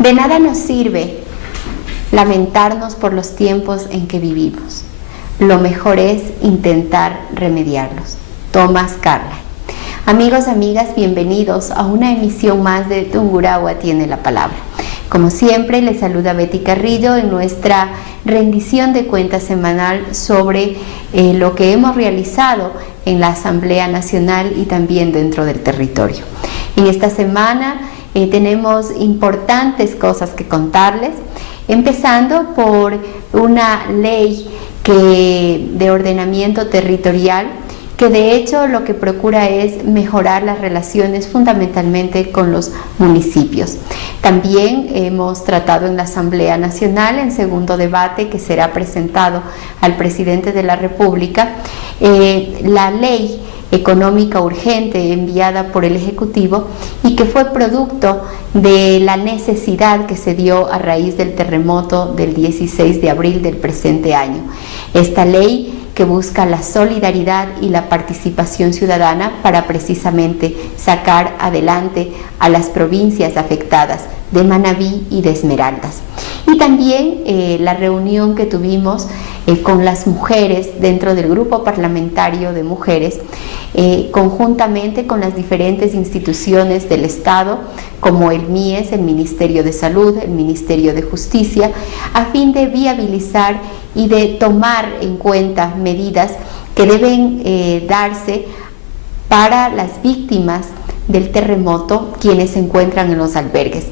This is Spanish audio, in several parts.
De nada nos sirve lamentarnos por los tiempos en que vivimos. Lo mejor es intentar remediarlos. Thomas Carlyle. Amigos, amigas, bienvenidos a una emisión más de Tungurahua tiene la palabra. Como siempre, les saluda Betty Carrillo en nuestra rendición de cuentas semanal sobre lo que hemos realizado en la Asamblea Nacional y también dentro del territorio. En esta semana tenemos importantes cosas que contarles, empezando por una ley de ordenamiento territorial que de hecho lo que procura es mejorar las relaciones fundamentalmente con los municipios. También hemos tratado en la Asamblea Nacional, en segundo debate que será presentado al presidente de la República, la ley económica urgente enviada por el Ejecutivo y que fue producto de la necesidad que se dio a raíz del terremoto del 16 de abril del presente año. Esta ley que busca la solidaridad y la participación ciudadana para precisamente sacar adelante a las provincias afectadas de Manabí y de Esmeraldas. Y también la reunión que tuvimos con las mujeres dentro del grupo parlamentario de mujeres, conjuntamente con las diferentes instituciones del Estado, como el MIES, el Ministerio de Salud, el Ministerio de Justicia, a fin de viabilizar y de tomar en cuenta medidas que deben darse para las víctimas del terremoto, quienes se encuentran en los albergues,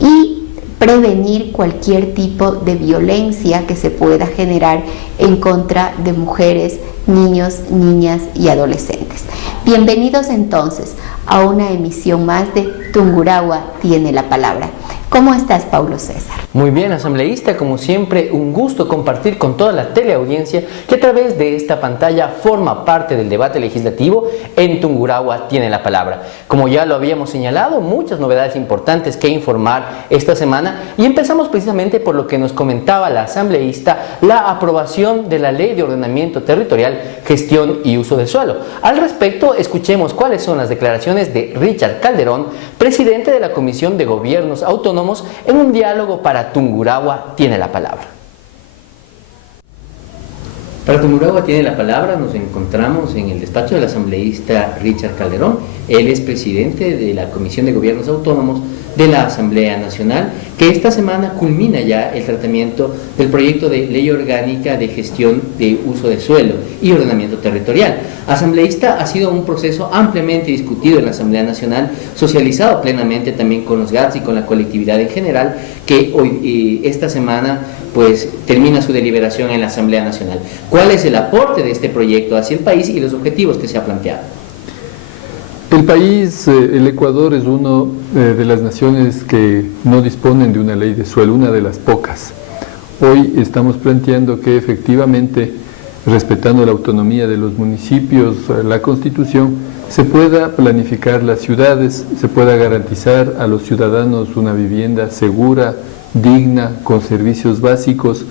y prevenir cualquier tipo de violencia que se pueda generar en contra de mujeres, niños, niñas y adolescentes. Bienvenidos entonces a una emisión más de Tungurahua tiene la palabra. ¿Cómo estás, Paulo César? Muy bien, asambleísta, como siempre, un gusto compartir con toda la teleaudiencia que a través de esta pantalla forma parte del debate legislativo en Tungurahua tiene la palabra. Como ya lo habíamos señalado, muchas novedades importantes que informar esta semana y empezamos precisamente por lo que nos comentaba la asambleísta, la aprobación de la Ley de Ordenamiento Territorial, Gestión y Uso del Suelo. Al respecto, escuchemos cuáles son las declaraciones de Richard Calderón, presidente de la Comisión de Gobiernos Autónomos, en un diálogo para Tungurahua tiene la palabra. Para Tungurahua tiene la palabra nos encontramos en el despacho del asambleísta Richard Calderón. Él es presidente de la Comisión de Gobiernos Autónomos de la Asamblea Nacional, que esta semana culmina ya el tratamiento del proyecto de Ley Orgánica de Gestión de Uso de Suelo y Ordenamiento Territorial. Asambleísta, ha sido un proceso ampliamente discutido en la Asamblea Nacional, socializado plenamente también con los GATS y con la colectividad en general, que hoy, esta semana, pues termina su deliberación en la Asamblea Nacional. ¿Cuál es el aporte de este proyecto hacia el país y los objetivos que se ha planteado? El país, el Ecuador, es una de las naciones que no disponen de una ley de suelo, una de las pocas. Hoy estamos planteando que efectivamente, respetando la autonomía de los municipios, la Constitución, se pueda planificar las ciudades, se pueda garantizar a los ciudadanos una vivienda segura, digna, con servicios básicos.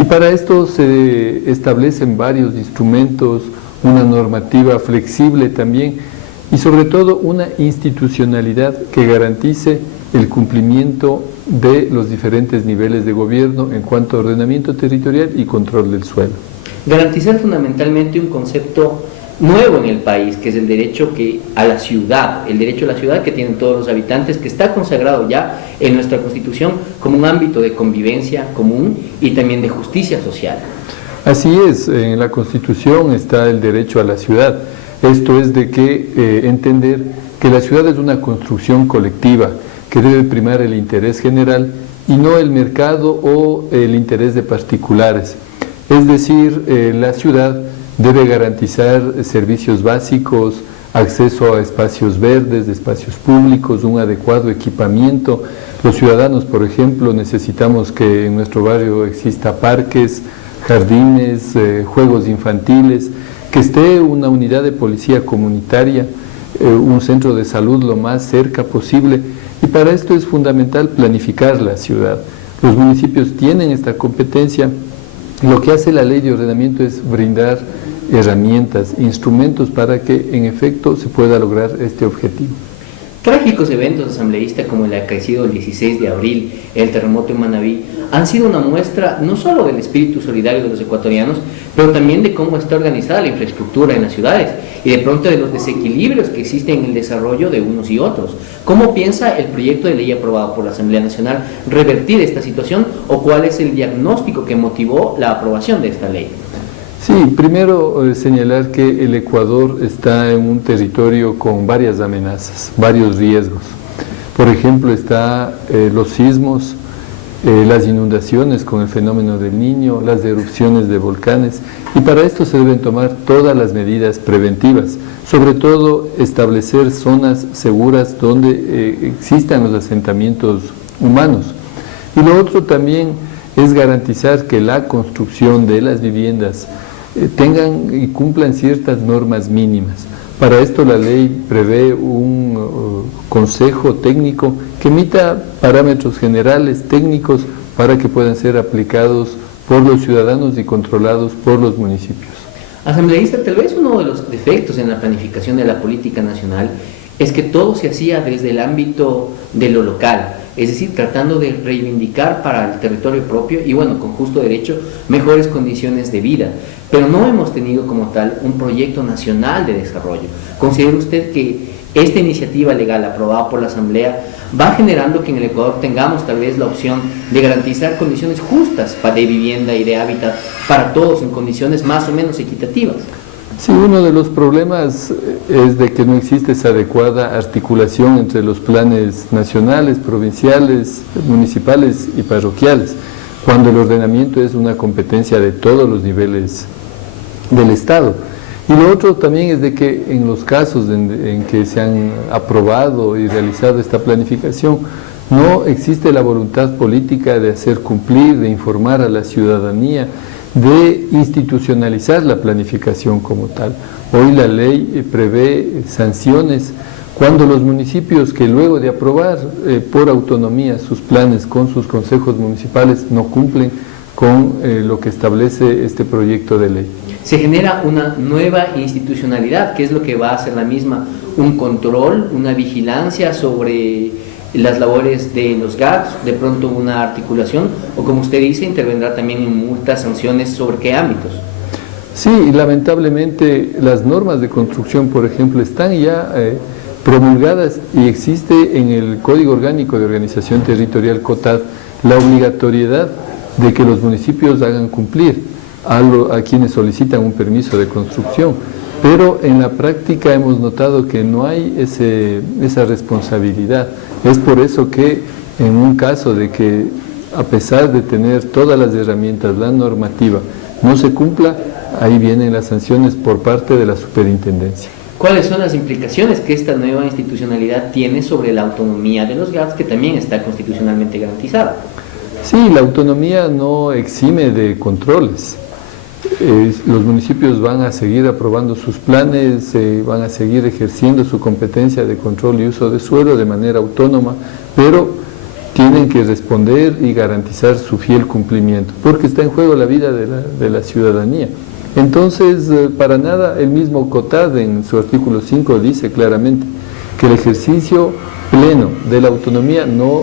Y para esto se establecen varios instrumentos, una normativa flexible también, y sobre todo una institucionalidad que garantice el cumplimiento de los diferentes niveles de gobierno en cuanto a ordenamiento territorial y control del suelo. Garantizar fundamentalmente un concepto nuevo en el país, que es el derecho a la ciudad, el derecho a la ciudad que tienen todos los habitantes, que está consagrado ya en nuestra Constitución como un ámbito de convivencia común y también de justicia social. Así es, en la Constitución está el derecho a la ciudad. Esto es de que entender que la ciudad es una construcción colectiva, que debe primar el interés general y no el mercado o el interés de particulares. Es decir, la ciudad debe garantizar servicios básicos, acceso a espacios verdes, espacios públicos, un adecuado equipamiento. Los ciudadanos, por ejemplo, necesitamos que en nuestro barrio exista parques, jardines, juegos infantiles, que esté una unidad de policía comunitaria, un centro de salud lo más cerca posible, y para esto es fundamental planificar la ciudad. Los municipios tienen esta competencia. Lo que hace la ley de ordenamiento es brindar herramientas, instrumentos para que en efecto se pueda lograr este objetivo. Trágicos eventos asambleístas como el acaecido el 16 de abril, el terremoto en Manabí, han sido una muestra no solo del espíritu solidario de los ecuatorianos, pero también de cómo está organizada la infraestructura en las ciudades y de pronto de los desequilibrios que existen en el desarrollo de unos y otros. ¿Cómo piensa el proyecto de ley aprobado por la Asamblea Nacional revertir esta situación o cuál es el diagnóstico que motivó la aprobación de esta ley? Sí, primero señalar que el Ecuador está en un territorio con varias amenazas, varios riesgos. Por ejemplo, está los sismos, las inundaciones con el fenómeno del Niño, las erupciones de volcanes, y para esto se deben tomar todas las medidas preventivas, sobre todo establecer zonas seguras donde existan los asentamientos humanos. Y lo otro también es garantizar que la construcción de las viviendas tengan y cumplan ciertas normas mínimas. Para esto la ley prevé un consejo técnico que emita parámetros generales técnicos para que puedan ser aplicados por los ciudadanos y controlados por los municipios. Asambleísta, tal vez uno de los defectos en la planificación de la política nacional es que todo se hacía desde el ámbito de lo local, es decir, tratando de reivindicar para el territorio propio y bueno, con justo derecho, mejores condiciones de vida. Pero no hemos tenido como tal un proyecto nacional de desarrollo. ¿Considera usted que esta iniciativa legal aprobada por la Asamblea va generando que en el Ecuador tengamos tal vez la opción de garantizar condiciones justas de vivienda y de hábitat para todos en condiciones más o menos equitativas? Sí, uno de los problemas es de que no existe esa adecuada articulación entre los planes nacionales, provinciales, municipales y parroquiales, cuando el ordenamiento es una competencia de todos los niveles del Estado. Y lo otro también es de que en los casos en que se han aprobado y realizado esta planificación, no existe la voluntad política de hacer cumplir, de informar a la ciudadanía, de institucionalizar la planificación como tal. Hoy la ley prevé sanciones cuando los municipios que luego de aprobar por autonomía sus planes con sus consejos municipales no cumplen con lo que establece este proyecto de ley. Se genera una nueva institucionalidad, que es lo que va a hacer la misma, un control, una vigilancia sobre las labores de los GACS, de pronto una articulación, o como usted dice, intervendrá también en multas, sanciones, ¿sobre qué ámbitos? Sí, lamentablemente las normas de construcción, por ejemplo, están ya promulgadas y existe en el Código Orgánico de Organización Territorial COTAD la obligatoriedad de que los municipios hagan cumplir a quienes solicitan un permiso de construcción, pero en la práctica hemos notado que no hay esa responsabilidad. Es por eso que en un caso de que a pesar de tener todas las herramientas, la normativa, no se cumpla, ahí vienen las sanciones por parte de la superintendencia. ¿Cuáles son las implicaciones que esta nueva institucionalidad tiene sobre la autonomía de los GACS, que también está constitucionalmente garantizada? Sí, la autonomía no exime de controles. Los municipios van a seguir aprobando sus planes, van a seguir ejerciendo su competencia de control y uso de suelo de manera autónoma, pero tienen que responder y garantizar su fiel cumplimiento, porque está en juego la vida de la ciudadanía. Entonces, para nada, el mismo COTAD en su artículo 5 dice claramente que el ejercicio pleno de la autonomía no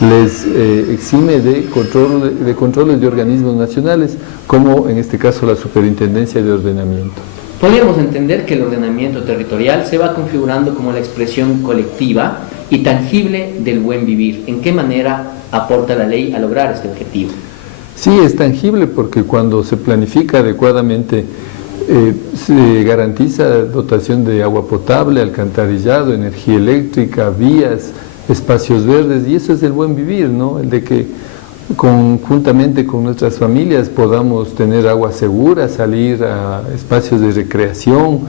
les exime de controles de organismos nacionales, como en este caso la Superintendencia de Ordenamiento. Podríamos entender que el ordenamiento territorial se va configurando como la expresión colectiva y tangible del buen vivir. ¿En qué manera aporta la ley a lograr este objetivo? Sí, es tangible porque cuando se planifica adecuadamente se garantiza dotación de agua potable, alcantarillado, energía eléctrica, vías, espacios verdes, y eso es el buen vivir, ¿no? El de que conjuntamente con nuestras familias podamos tener agua segura, salir a espacios de recreación,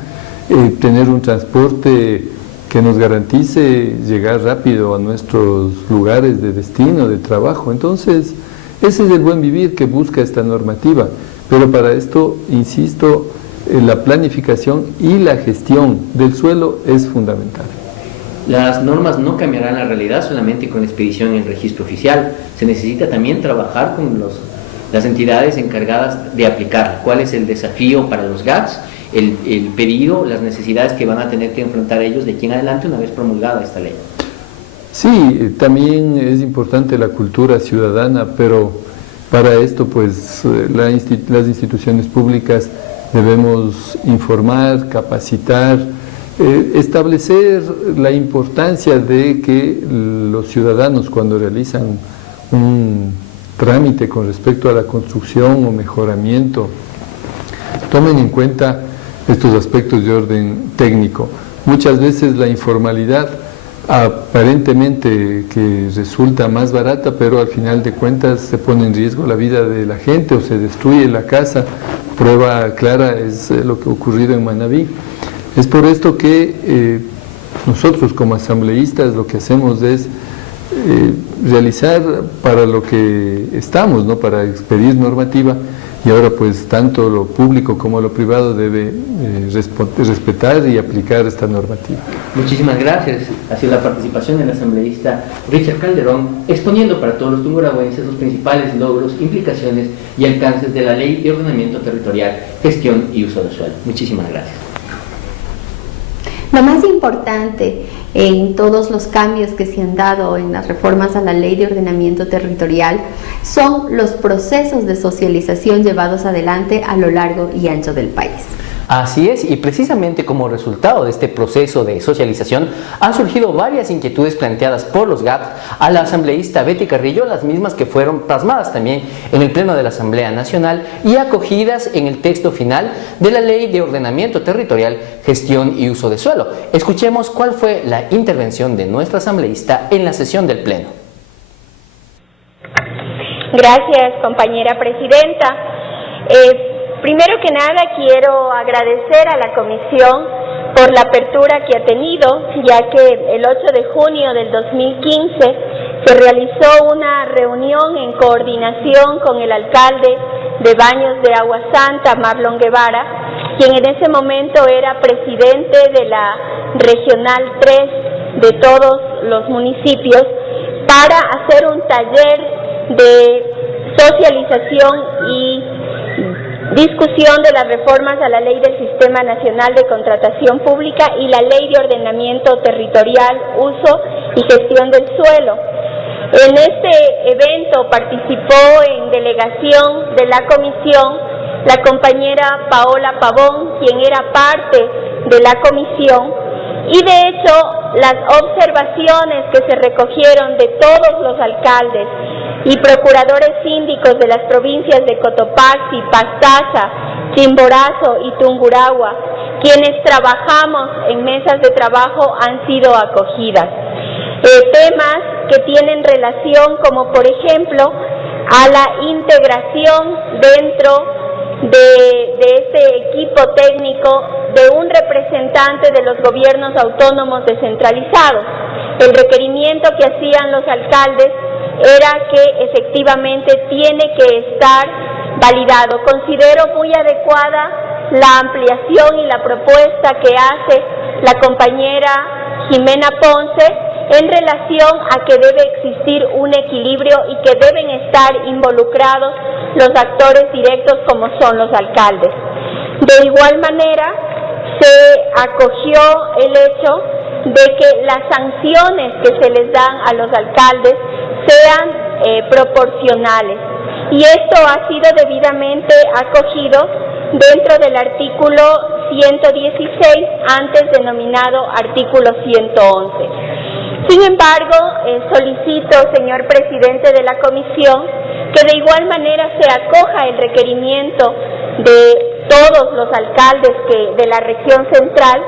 tener un transporte que nos garantice llegar rápido a nuestros lugares de destino, de trabajo. Entonces, ese es el buen vivir que busca esta normativa, pero para esto, insisto, la planificación y la gestión del suelo es fundamental. Las normas no cambiarán la realidad solamente con la expedición en el registro oficial. Se necesita también trabajar con las entidades encargadas de aplicar. ¿Cuál es el desafío para los GACS el pedido, las necesidades que van a tener que enfrentar ellos de aquí en adelante una vez promulgada esta ley. Sí, también es importante la cultura ciudadana, pero para esto pues las instituciones públicas debemos informar, capacitar, establecer la importancia de que los ciudadanos cuando realizan un trámite con respecto a la construcción o mejoramiento tomen en cuenta estos aspectos de orden técnico. Muchas veces la informalidad aparentemente que resulta más barata, pero al final de cuentas se pone en riesgo la vida de la gente o se destruye la casa. Prueba clara es lo que ha ocurrido en Manabí. Es por esto que nosotros como asambleístas lo que hacemos es realizar para lo que estamos, ¿no? Para expedir normativa, y ahora pues tanto lo público como lo privado debe respetar y aplicar esta normativa. Muchísimas gracias. Ha sido la participación del asambleísta Richard Calderón exponiendo para todos los tungurahüenses los principales logros, implicaciones y alcances de la Ley de Ordenamiento Territorial, Gestión y Uso del Suelo. Muchísimas gracias. Lo más importante en todos los cambios que se han dado en las reformas a la Ley de Ordenamiento Territorial son los procesos de socialización llevados adelante a lo largo y ancho del país. Así es, y precisamente como resultado de este proceso de socialización han surgido varias inquietudes planteadas por los GAT a la asambleísta Betty Carrillo, las mismas que fueron plasmadas también en el Pleno de la Asamblea Nacional y acogidas en el texto final de la Ley de Ordenamiento Territorial, Gestión y Uso de Suelo. Escuchemos cuál fue la intervención de nuestra asambleísta en la sesión del Pleno. Gracias, compañera presidenta. Primero que nada quiero agradecer a la comisión por la apertura que ha tenido, ya que el 8 de junio del 2015 se realizó una reunión en coordinación con el alcalde de Baños de Agua Santa, Marlon Guevara, quien en ese momento era presidente de la Regional 3 de todos los municipios, para hacer un taller de socialización y discusión de las reformas a la Ley del Sistema Nacional de Contratación Pública y la Ley de Ordenamiento Territorial, Uso y Gestión del Suelo. En este evento participó en delegación de la comisión la compañera Paola Pavón, quien era parte de la comisión, y de hecho las observaciones que se recogieron de todos los alcaldes y procuradores síndicos de las provincias de Cotopaxi, Pastaza, Chimborazo y Tungurahua, quienes trabajamos en mesas de trabajo, han sido acogidas. Temas que tienen relación, como por ejemplo a la integración dentro de este equipo técnico de un representante de los gobiernos autónomos descentralizados. El requerimiento que hacían los alcaldes era que efectivamente tiene que estar validado. Considero muy adecuada la ampliación y la propuesta que hace la compañera Jimena Ponce en relación a que debe existir un equilibrio y que deben estar involucrados los actores directos como son los alcaldes. De igual manera, se acogió el hecho de que las sanciones que se les dan a los alcaldes sean proporcionales, y esto ha sido debidamente acogido dentro del artículo 116, antes denominado artículo 111. Sin embargo, solicito, señor presidente de la comisión, que de igual manera se acoja el requerimiento de todos los alcaldes de la región central,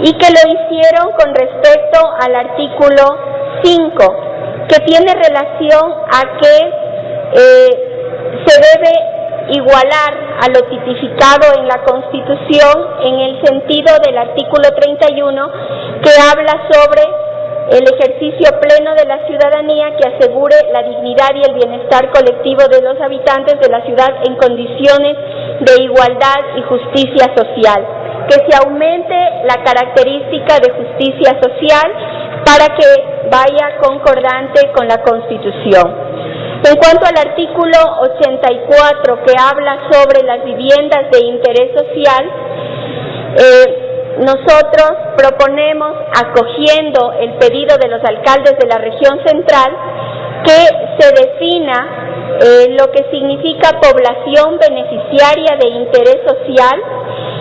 y que lo hicieron con respecto al artículo 5, que tiene relación a que se debe igualar a lo tipificado en la Constitución en el sentido del artículo 31, que habla sobre el ejercicio pleno de la ciudadanía que asegure la dignidad y el bienestar colectivo de los habitantes de la ciudad en condiciones de igualdad y justicia social, que se aumente la característica de justicia social para que vaya concordante con la Constitución. En cuanto al artículo 84, que habla sobre las viviendas de interés social, Nosotros proponemos, acogiendo el pedido de los alcaldes de la región central, que se defina lo que significa población beneficiaria de interés social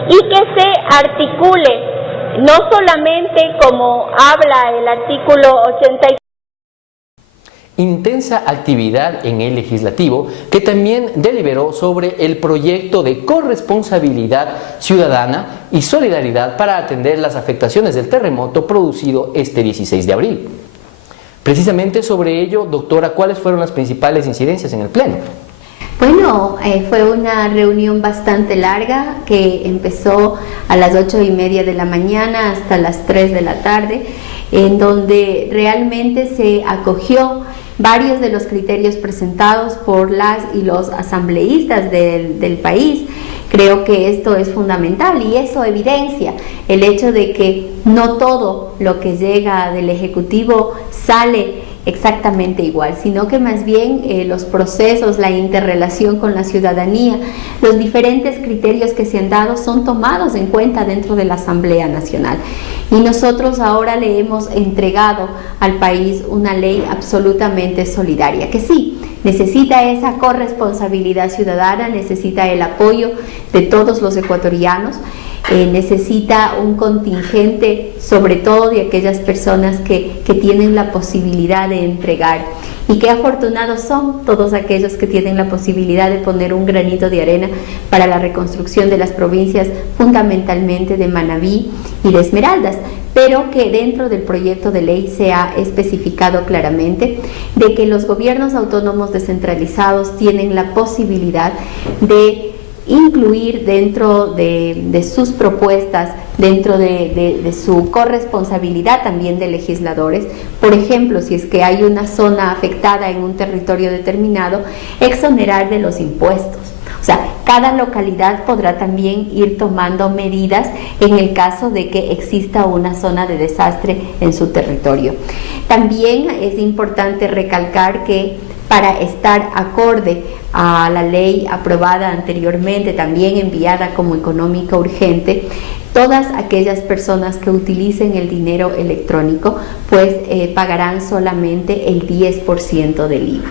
y que se articule no solamente como habla el artículo 84. Intensa actividad en el legislativo, que también deliberó sobre el proyecto de corresponsabilidad ciudadana y solidaridad para atender las afectaciones del terremoto producido este 16 de abril. Precisamente sobre ello, doctora, ¿cuáles fueron las principales incidencias en el Pleno? Bueno, fue una reunión bastante larga que empezó a las 8:30 de la mañana hasta las 3 de la tarde, en donde realmente se acogió varios de los criterios presentados por las y los asambleístas del país. Creo que esto es fundamental y eso evidencia el hecho de que no todo lo que llega del Ejecutivo sale exactamente igual, sino que más bien los procesos, la interrelación con la ciudadanía, los diferentes criterios que se han dado son tomados en cuenta dentro de la Asamblea Nacional. Y nosotros ahora le hemos entregado al país una ley absolutamente solidaria, que sí, necesita esa corresponsabilidad ciudadana, necesita el apoyo de todos los ecuatorianos, necesita un contingente, sobre todo de aquellas personas que tienen la posibilidad de entregar. Y qué afortunados son todos aquellos que tienen la posibilidad de poner un granito de arena para la reconstrucción de las provincias, fundamentalmente de Manabí y de Esmeraldas, pero que dentro del proyecto de ley se ha especificado claramente de que los gobiernos autónomos descentralizados tienen la posibilidad de incluir dentro de sus propuestas, dentro de su corresponsabilidad también de legisladores, por ejemplo, si es que hay una zona afectada en un territorio determinado, exonerar de los impuestos. O sea, cada localidad podrá también ir tomando medidas en el caso de que exista una zona de desastre en su territorio. También es importante recalcar que para estar acorde a la ley aprobada anteriormente, también enviada como económica urgente, todas aquellas personas que utilicen el dinero electrónico pues pagarán solamente el 10% del IVA,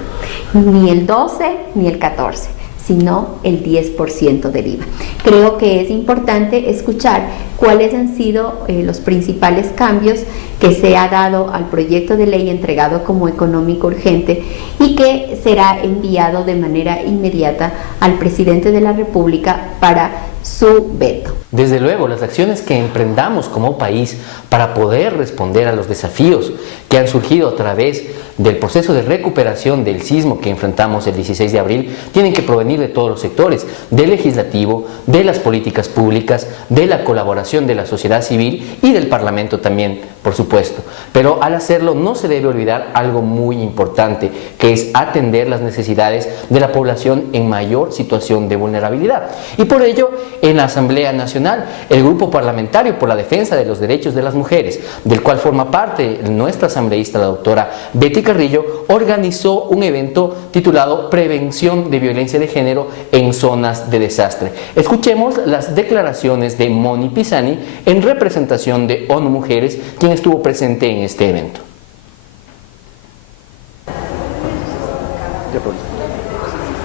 ni el 12 ni el 14, sino el 10% del IVA. Creo que es importante escuchar cuáles han sido los principales cambios que se ha dado al proyecto de ley entregado como económico urgente y que será enviado de manera inmediata al presidente de la República para su veto. Desde luego, las acciones que emprendamos como país para poder responder a los desafíos que han surgido a través del proceso de recuperación del sismo que enfrentamos el 16 de abril tienen que provenir de todos los sectores, del legislativo, de las políticas públicas, de la colaboración de la sociedad civil y del Parlamento también, por supuesto. Pero al hacerlo no se debe olvidar algo muy importante, que es atender las necesidades de la población en mayor situación de vulnerabilidad. Y por ello, en la Asamblea Nacional, el Grupo Parlamentario por la Defensa de los Derechos de las Mujeres, del cual forma parte nuestra asambleísta, la doctora Betty Carrillo, organizó un evento titulado Prevención de Violencia de Género en Zonas de Desastre. Escuchemos las declaraciones de Moni Pisani en representación de ONU Mujeres, quien estuvo presente en este evento.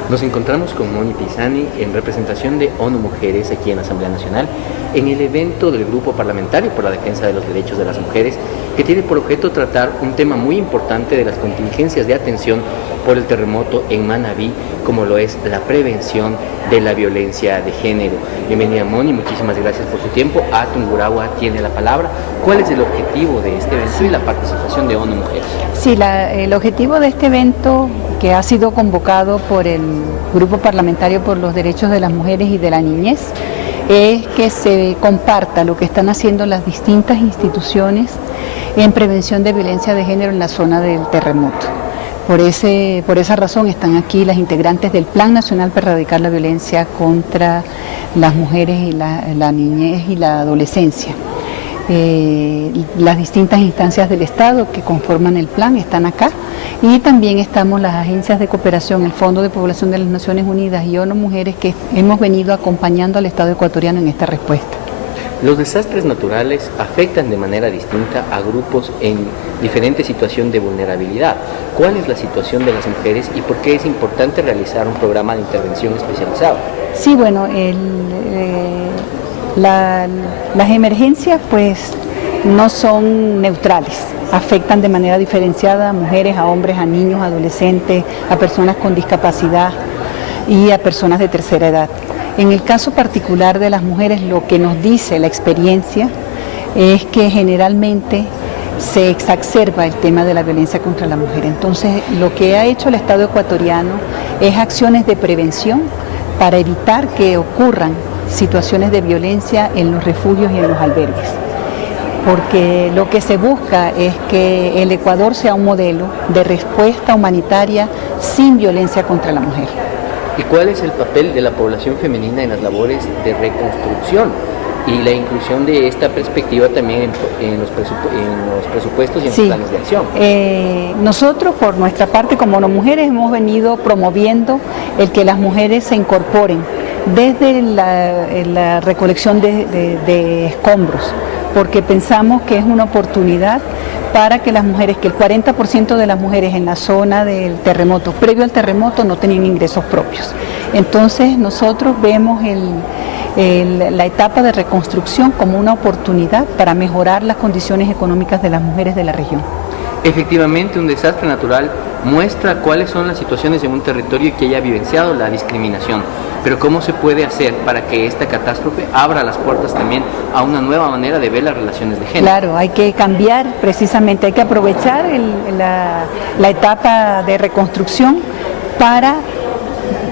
Nos encontramos con Moni Pisani en representación de ONU Mujeres aquí en la Asamblea Nacional en el evento del Grupo Parlamentario por la Defensa de los Derechos de las Mujeres, que tiene por objeto tratar un tema muy importante de las contingencias de atención por el terremoto en Manabí, como lo es la prevención de la violencia de género. Bienvenida, Moni, muchísimas gracias por su tiempo. Tungurahua tiene la palabra. ¿Cuál es el objetivo de este evento y la participación de ONU Mujeres? Sí, el objetivo de este evento, que ha sido convocado por el Grupo Parlamentario por los Derechos de las Mujeres y de la Niñez, es que se comparta lo que están haciendo las distintas instituciones en prevención de violencia de género en la zona del terremoto. Por esa razón están aquí las integrantes del Plan Nacional para Erradicar la Violencia contra las Mujeres y la Niñez y la Adolescencia. Las distintas instancias del Estado que conforman el plan están acá, y también estamos las agencias de cooperación, el Fondo de Población de las Naciones Unidas y ONU Mujeres, que hemos venido acompañando al Estado ecuatoriano en esta respuesta. Los desastres naturales afectan de manera distinta a grupos en diferente situación de vulnerabilidad. ¿Cuál es la situación de las mujeres y por qué es importante realizar un programa de intervención especializado? Sí, bueno, las emergencias pues no son neutrales, afectan de manera diferenciada a mujeres, a hombres, a niños, a adolescentes, a personas con discapacidad y a personas de tercera edad. En el caso particular de las mujeres, lo que nos dice la experiencia es que generalmente se exacerba el tema de la violencia contra la mujer. Entonces, lo que ha hecho el Estado ecuatoriano es acciones de prevención para evitar que ocurran situaciones de violencia en los refugios y en los albergues. Porque lo que se busca es que el Ecuador sea un modelo de respuesta humanitaria sin violencia contra la mujer. ¿Y cuál es el papel de la población femenina en las labores de reconstrucción y la inclusión de esta perspectiva también en los presupuestos y en los planes de acción? Nosotros, por nuestra parte, como mujeres, hemos venido promoviendo el que las mujeres se incorporen desde la recolección de escombros, porque pensamos que es una oportunidad para que las mujeres, que el 40% de las mujeres en la zona del terremoto, previo al terremoto, no tenían ingresos propios. Entonces nosotros vemos la etapa de reconstrucción como una oportunidad para mejorar las condiciones económicas de las mujeres de la región. Efectivamente, un desastre natural muestra cuáles son las situaciones en un territorio que haya vivenciado la discriminación, pero ¿cómo se puede hacer para que esta catástrofe abra las puertas también a una nueva manera de ver las relaciones de género? Claro, hay que cambiar precisamente, hay que aprovechar la etapa de reconstrucción para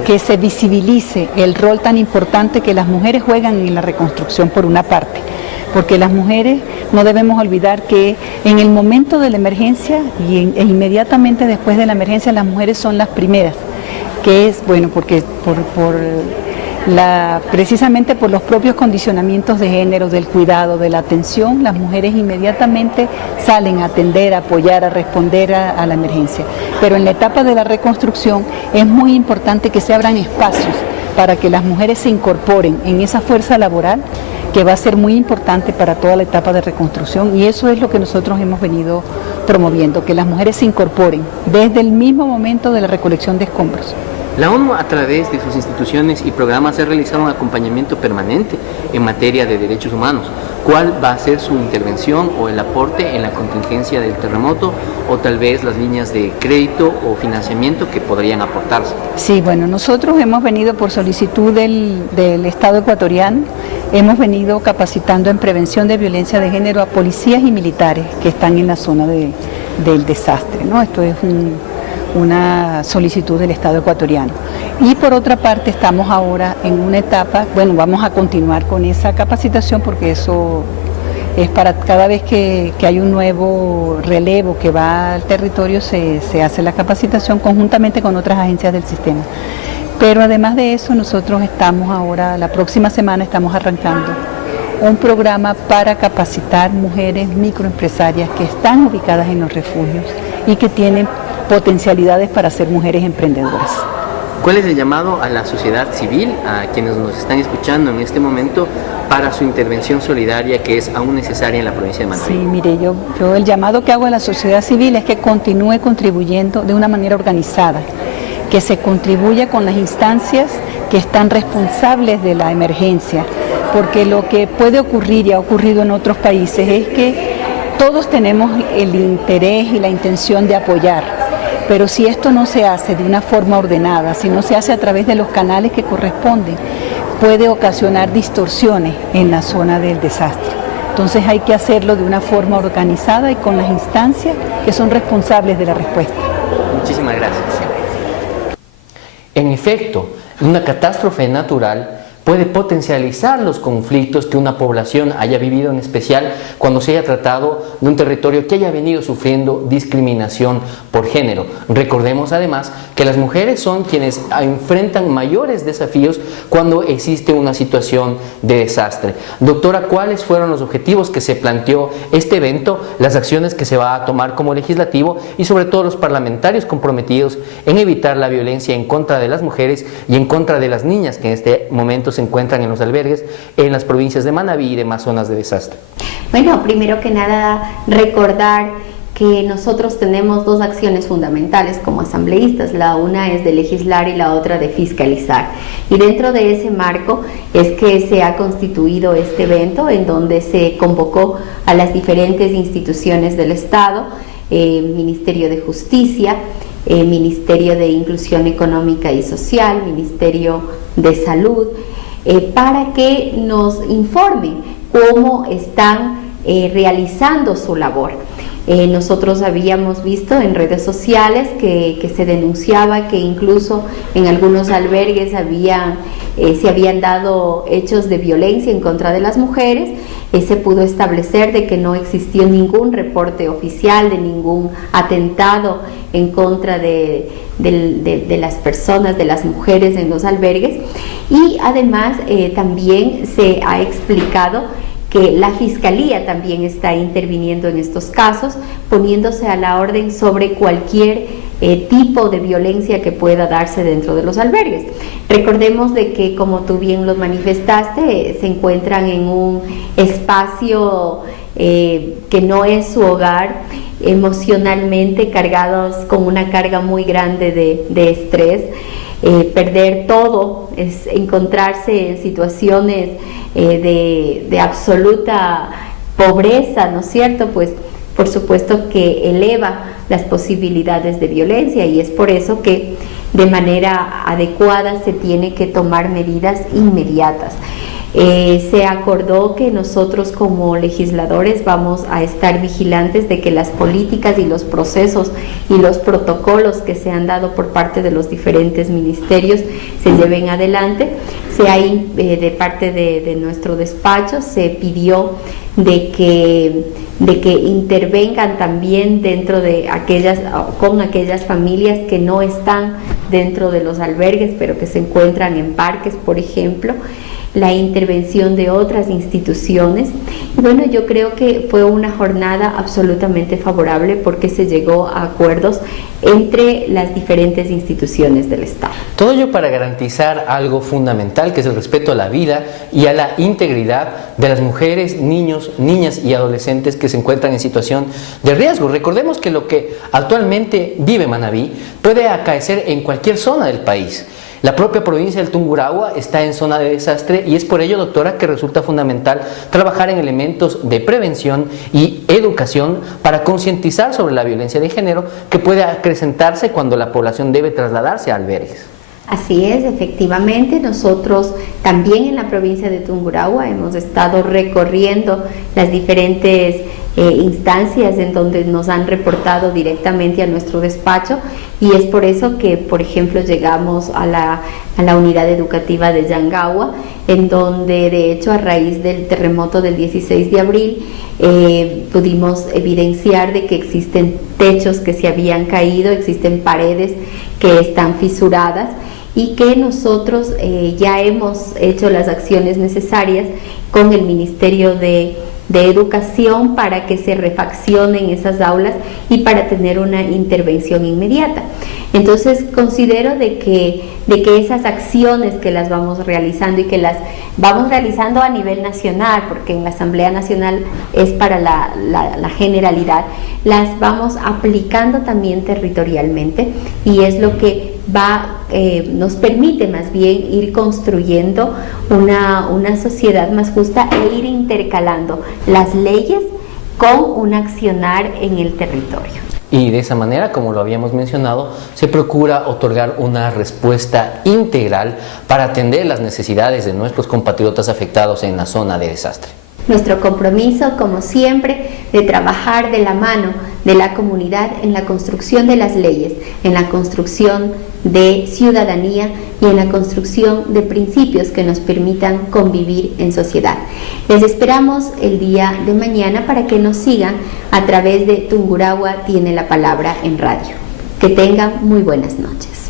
que se visibilice el rol tan importante que las mujeres juegan en la reconstrucción por una parte. Porque las mujeres no debemos olvidar que en el momento de la emergencia e inmediatamente después de la emergencia las mujeres son las primeras, que es, bueno, porque precisamente por los propios condicionamientos de género, del cuidado, de la atención, las mujeres inmediatamente salen a atender, a apoyar, a responder a la emergencia. Pero en la etapa de la reconstrucción es muy importante que se abran espacios para que las mujeres se incorporen en esa fuerza laboral que va a ser muy importante para toda la etapa de reconstrucción, y eso es lo que nosotros hemos venido promoviendo, que las mujeres se incorporen desde el mismo momento de la recolección de escombros. La ONU, a través de sus instituciones y programas, ha realizado un acompañamiento permanente en materia de derechos humanos. ¿Cuál va a ser su intervención o el aporte en la contingencia del terremoto, o tal vez las líneas de crédito o financiamiento que podrían aportarse? Sí, bueno, nosotros hemos venido por solicitud del Estado ecuatoriano, hemos venido capacitando en prevención de violencia de género a policías y militares que están en la zona del desastre, ¿no? Esto es una solicitud del Estado ecuatoriano. Y por otra parte estamos ahora en una etapa, bueno, vamos a continuar con esa capacitación porque eso es para cada vez que hay un nuevo relevo que va al territorio se hace la capacitación conjuntamente con otras agencias del sistema. Pero además de eso, nosotros estamos ahora, la próxima semana estamos arrancando un programa para capacitar mujeres microempresarias que están ubicadas en los refugios y que tienen potencialidades para ser mujeres emprendedoras. ¿Cuál es el llamado a la sociedad civil, a quienes nos están escuchando en este momento, para su intervención solidaria que es aún necesaria en la provincia de Manabí? Sí, mire, yo el llamado que hago a la sociedad civil es que continúe contribuyendo de una manera organizada, que se contribuya con las instancias que están responsables de la emergencia, porque lo que puede ocurrir y ha ocurrido en otros países es que todos tenemos el interés y la intención de apoyar, pero si esto no se hace de una forma ordenada, si no se hace a través de los canales que corresponden, puede ocasionar distorsiones en la zona del desastre. Entonces hay que hacerlo de una forma organizada y con las instancias que son responsables de la respuesta. Muchísimas gracias. En efecto, una catástrofe natural puede potencializar los conflictos que una población haya vivido, en especial cuando se haya tratado de un territorio que haya venido sufriendo discriminación por género. Recordemos además que las mujeres son quienes enfrentan mayores desafíos cuando existe una situación de desastre. Doctora, ¿cuáles fueron los objetivos que se planteó este evento, las acciones que se va a tomar como legislativo y sobre todo los parlamentarios comprometidos en evitar la violencia en contra de las mujeres y en contra de las niñas que en este momento se encuentran en los albergues en las provincias de Manabí y demás zonas de desastre? Bueno, primero que nada, recordar que nosotros tenemos dos acciones fundamentales como asambleístas. La una es de legislar y la otra de fiscalizar. Y dentro de ese marco es que se ha constituido este evento en donde se convocó a las diferentes instituciones del Estado, Ministerio de Justicia, Ministerio de Inclusión Económica y Social, Ministerio de Salud, para que nos informen cómo están realizando su labor. Nosotros habíamos visto en redes sociales que se denunciaba que incluso en algunos albergues se habían dado hechos de violencia en contra de las mujeres. Se pudo establecer de que no existió ningún reporte oficial de ningún atentado en contra de las personas, de las mujeres en los albergues. Y además también se ha explicado que la Fiscalía también está interviniendo en estos casos, poniéndose a la orden sobre cualquier tipo de violencia que pueda darse dentro de los albergues. Recordemos de que, como tú bien lo manifestaste, se encuentran en un espacio que no es su hogar, emocionalmente cargados con una carga muy grande de estrés. Perder todo es encontrarse en situaciones de absoluta pobreza, ¿no es cierto? Pues por supuesto que eleva las posibilidades de violencia, y es por eso que de manera adecuada se tiene que tomar medidas inmediatas. Se acordó que nosotros como legisladores vamos a estar vigilantes de que las políticas y los procesos y los protocolos que se han dado por parte de los diferentes ministerios se lleven adelante. De parte de nuestro despacho se pidió de que intervengan también con aquellas familias que no están dentro de los albergues, pero que se encuentran en parques, por ejemplo, la intervención de otras instituciones. Y bueno, yo creo que fue una jornada absolutamente favorable porque se llegó a acuerdos entre las diferentes instituciones del Estado. Todo ello para garantizar algo fundamental, que es el respeto a la vida y a la integridad de las mujeres, niños, niñas y adolescentes que se encuentran en situación de riesgo. Recordemos que lo que actualmente vive Manabí puede acaecer en cualquier zona del país. La propia provincia del Tungurahua está en zona de desastre, y es por ello, doctora, que resulta fundamental trabajar en elementos de prevención y educación para concientizar sobre la violencia de género que puede acrecentarse cuando la población debe trasladarse a albergues. Así es, efectivamente, nosotros también en la provincia de Tungurahua hemos estado recorriendo las diferentes instancias en donde nos han reportado directamente a nuestro despacho, y es por eso que, por ejemplo, llegamos a la unidad educativa de Yangagua, en donde de hecho a raíz del terremoto del 16 de abril pudimos evidenciar de que existen techos que se habían caído, existen paredes que están fisuradas, y que nosotros ya hemos hecho las acciones necesarias con el Ministerio de Educación para que se refaccionen esas aulas y para tener una intervención inmediata. Entonces considero de que esas acciones que las vamos realizando y que las vamos realizando a nivel nacional, porque en la Asamblea Nacional es para la generalidad, las vamos aplicando también territorialmente, y es lo que nos permite más bien ir construyendo una sociedad más justa e ir intercalando las leyes con un accionar en el territorio. Y de esa manera, como lo habíamos mencionado, se procura otorgar una respuesta integral para atender las necesidades de nuestros compatriotas afectados en la zona de desastre. Nuestro compromiso, como siempre, de trabajar de la mano de la comunidad en la construcción de las leyes, en la construcción de ciudadanía y en la construcción de principios que nos permitan convivir en sociedad. Les esperamos el día de mañana para que nos sigan a través de Tungurahua Tiene la Palabra en radio. Que tengan muy buenas noches.